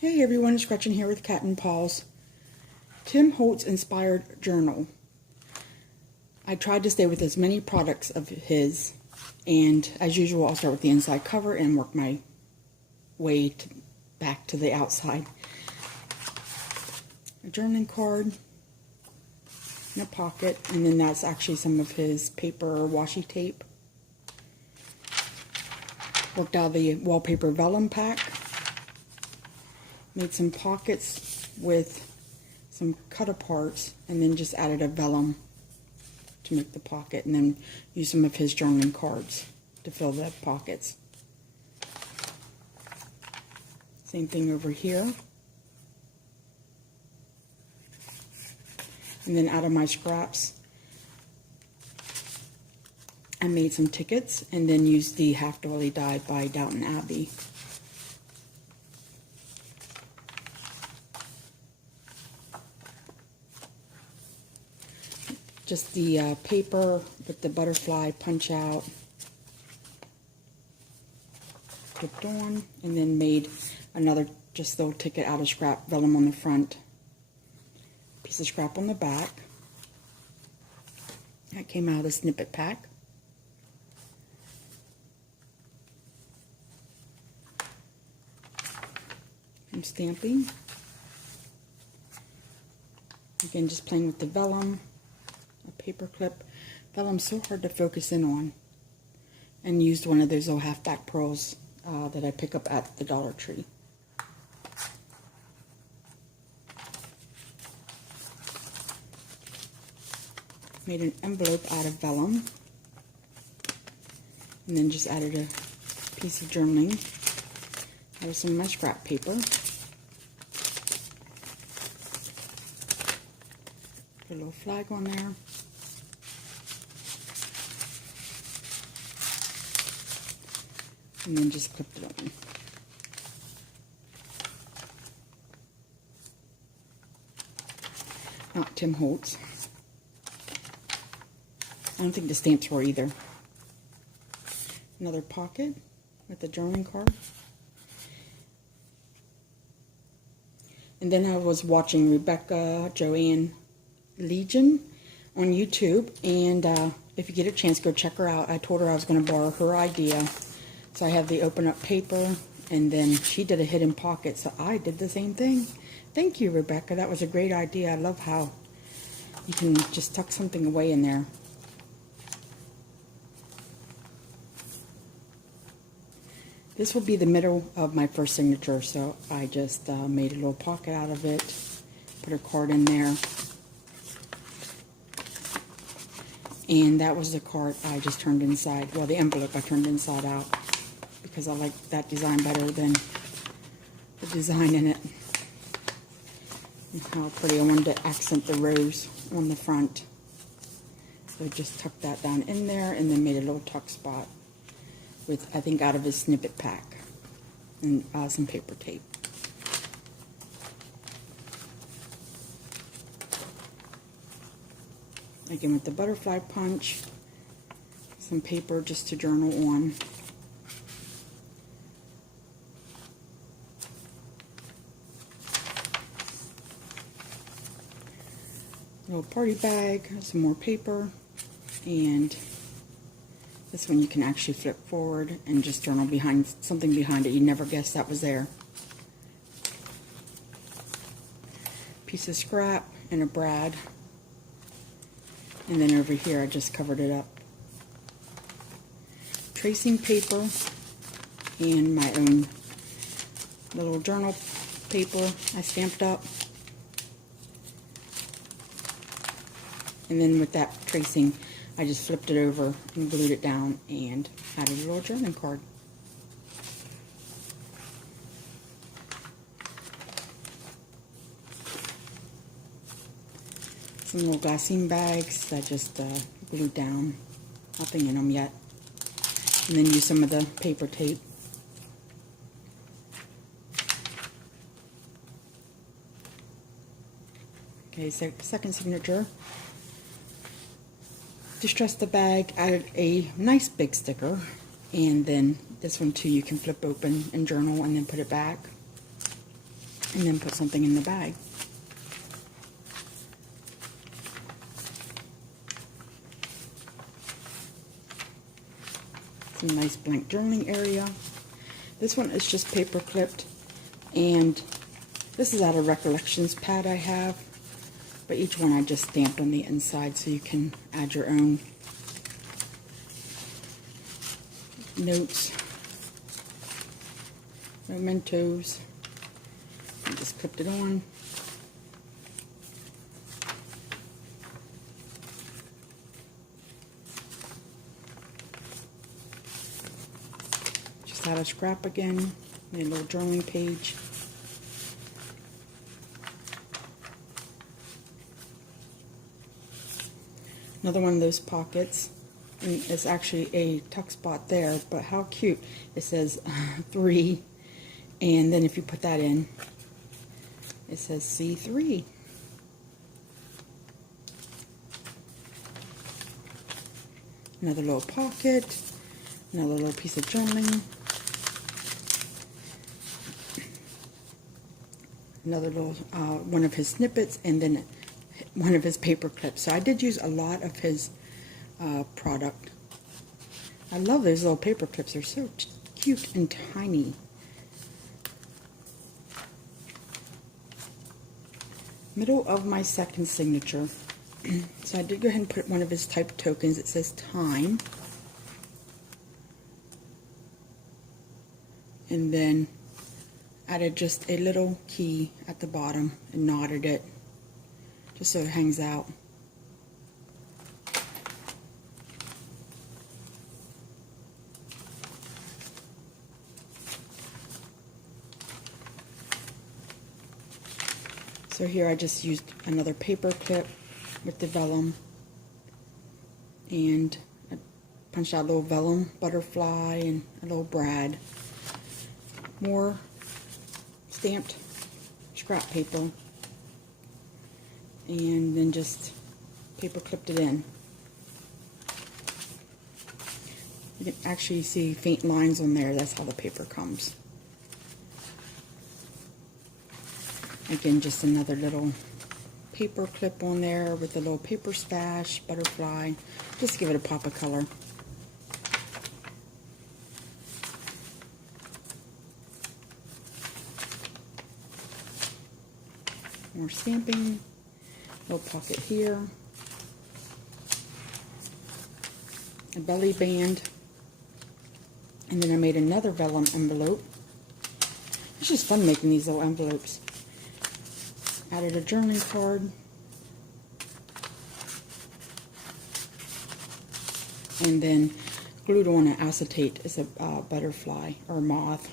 Hey everyone, it's Gretchen here with Catnpaws. Tim Holtz inspired journal. I tried to stay with as many products of his, and as usual I'll start with the inside cover and work my way back to the outside. A journaling card in a pocket, and then that's actually some of his paper washi tape. Worked out the wallpaper vellum pack. Made some pockets with some cut aparts, and then just added a vellum to make the pocket, and then used some of his journaling cards to fill the pockets. Same thing over here. And then out of my scraps, I made some tickets, and then used the half doily die by Downton Abbey. Just the paper with the butterfly punch out, clipped on, and then made another just little ticket out of scrap vellum on the front, piece of scrap on the back. That came out of the snippet pack. Some stamping. Again, just playing with the vellum. A paper clip. Vellum's so hard to focus in on. And used one of those little half-back pearls that I pick up at the Dollar Tree. Made an envelope out of vellum. And then just added a piece of journaling out of some of my scrap paper. Put a little flag on there. And then just clipped it on. Not Tim Holtz. I don't think the stamps were either. Another pocket with the journaling card. And then I was watching Rebecca Joanne Legion on YouTube, and if you get a chance, go check her out. I told her I was going to borrow her idea. So I have the open up paper, and then she did a hidden pocket, so I did the same thing. Thank you, Rebecca. That was a great idea. I love how you can just tuck something away in there. This will be the middle of my first signature, so I just made a little pocket out of it, put a card in there. And that was the card I just turned inside, well, the envelope I turned inside out, because I like that design better than the design in it. And how pretty. I wanted to accent the rose on the front. So I just tucked that down in there, and then made a little tuck spot with, I think, out of his snippet pack, and some paper tape. Again with the butterfly punch, some paper just to journal on. Little party bag, some more paper, and this one you can actually flip forward and just journal behind something behind it. You never guess that was there. Piece of scrap and a brad. And then over here I just covered it up. Tracing paper and my own little journal paper I stamped up. And then with that tracing, I just flipped it over and glued it down and added a little journaling card. Some little glassine bags I just glued down, nothing in them yet. And then use some of the paper tape. Okay, so second signature. Distressed the bag, added a nice big sticker, and then this one too you can flip open and journal and then put it back. and then put something in the bag. Some nice blank journaling area. This one is just paper clipped, and this is out of Recollections pad I have, but each one I just stamped on the inside so you can add your own notes, mementos. I just clipped it on. Just out of scrap again, and a little journaling page. Another one of those pockets, and it's actually a tuck spot there, but how cute. It says 3, and then if you put that in, it says C3. Another little pocket, another little piece of journaling, another little one of his snippets, and then one of his paper clips. So I did use a lot of his product. I love those little paper clips. They're so cute and tiny. Middle of my second signature. So I did go ahead and put one of his typed tokens. It says time. And then added just a little key at the bottom and knotted it just so it hangs out. So here I just used another paper clip with the vellum, and I punched out a little vellum butterfly and a little brad. More stamped scrap paper, and then just paper clipped it in. You can actually see faint lines on there. That's how the paper comes. Again, just another little paper clip on there with a little paper stash, butterfly, just to give it a pop of color. More stamping, little pocket here, a belly band, and then I made another vellum envelope. It's just fun making these little envelopes. Added a journaling card, and then glued on an acetate is a butterfly or moth,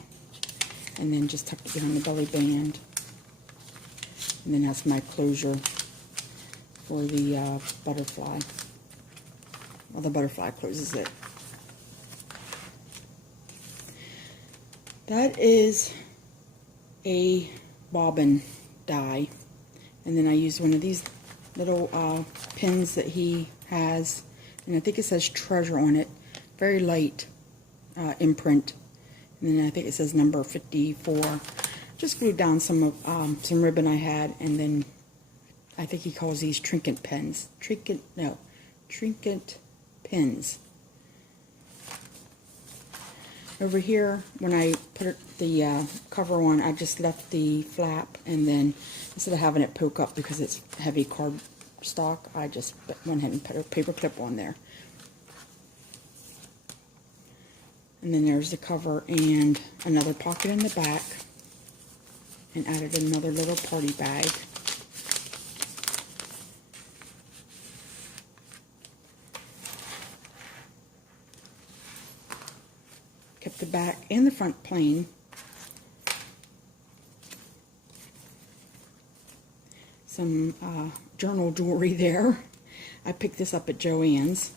and then just tucked it behind the belly band. And then that's my closure for the butterfly. Well, the butterfly closes it. That is a bobbin die. And then I used one of these little pins that he has, and I think it says treasure on it. Very light imprint. And then I think it says number 54. Just glued down some ribbon I had, and then I think he calls these trinket pins. Trinket pins. Over here, when I put the cover on, I just left the flap, and then instead of having it poke up because it's heavy cardstock, I just went ahead and put a paper clip on there. And then there's the cover and another pocket in the back, and added another little party bag. Kept the back and the front plain. Some journal jewelry there. I picked this up at Joann's,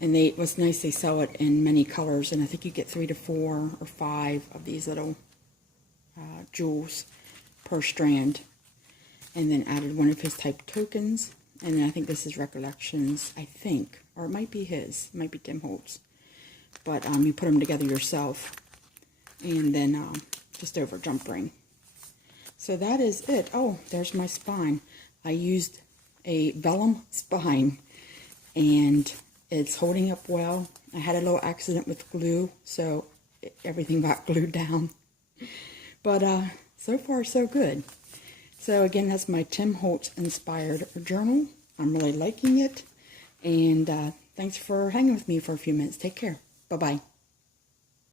and it was nice. They sell it in many colors, and I think you get 3 to 4 or 5 of these little jewels per strand. And then added one of his typed tokens, and then I think this is Recollections, I think, or it might be his, it might be Tim Holtz. But you put them together yourself, and then just over jump ring. So that is it. Oh, there's my spine. I used a vellum spine, and it's holding up well. I had a little accident with glue, so everything got glued down. But so far, so good. So again, that's my Tim Holtz inspired journal. I'm really liking it. And thanks for hanging with me for a few minutes. Take care. Bye-bye.